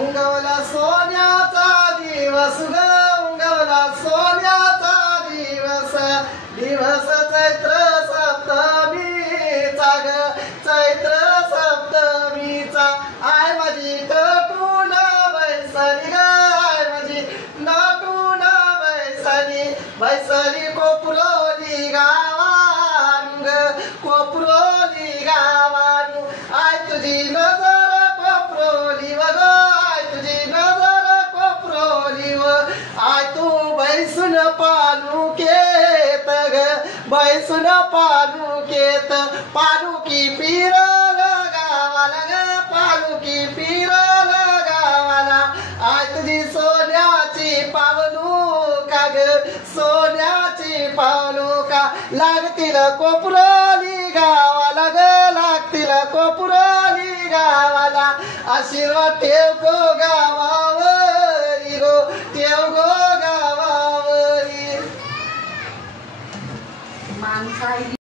उंगवला सोन्याचा दिवस ग उंगवला सोन्याचा दिवस दिवस चैत्र सप्तमीचा ग चैत्र सप्तमीचा आय माझी नटून वैसली ग आय माझी नटून वैसली वैसली कोपरोली गावान ग कोपरोली गावान आय तुझी नजर कोपरोली व ग आय तुझी नजर कोपरोली व आय तू बैसून पालुकेत ग बैसून पालुकेत पालुकी पिरल गावाला ग पालुकी पिरल गावाला आय तुझी सोन्याची पावलुका ग सोन्याची पावलुका लागतील कोपरोली गावाला ग लागतील कोपरोली गावाला आशीर्वाद ठेव गो गावावरी गो ठेव गो गावावरी